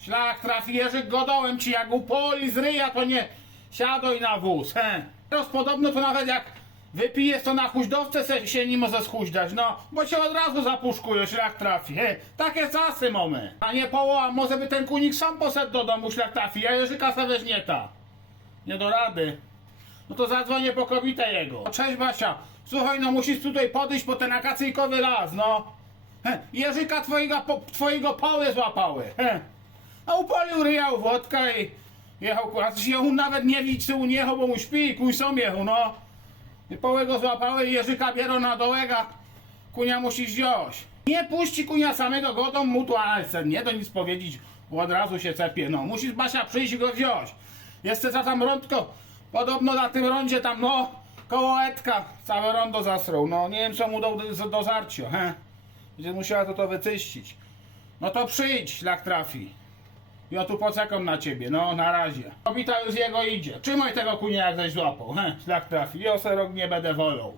Szlak trafi, Jerzyk godołem ci, jak upoli z ryja, to nie siadoj na wóz, he. Teraz podobno to nawet jak wypijesz, to na huźdowce se, się nie może schuźdać, no, bo cię od razu zapuszkują, szlak trafi, he. Takie czasy mamy. A nie połowa, może by ten kunik sam poszedł do domu, szlak trafi, a Jerzyka se weźmie ta. Nie do rady. No to zadzwonię po kobietę jego. Cześć Basia. Słuchaj, no musisz tutaj podejść po ten akacyjkowy las, no. He, Jerzyka twojego, po, twojego pały złapały. He. A upolił ryjał wodka i jechał, kurwa, coś jechał nawet nie czy on jechał, bo mu śpi kuj są jechał, no. I poły go złapały i Jerzyka biorą na dołega. Kunia musi wziąć. Nie puści kunia samego godą mu tu, ale chce nie do nic powiedzieć, bo od razu się cepie. No, musisz Basia przyjść i go wziąć. Jeszcze za tam rądko, podobno na tym rondzie tam, no, koło Edka, całe rondo zasrął. No, nie wiem co mu do, do, do zarcia, he. Będzie musiała to to wyczyścić. No to przyjdź, szlak trafi. Ja tu poczekam na ciebie, no na razie. Kobieta już jego idzie. Trzymaj tego kunia jak żeś złapał, he, szlak trafi. Ja se rok nie będę wolał.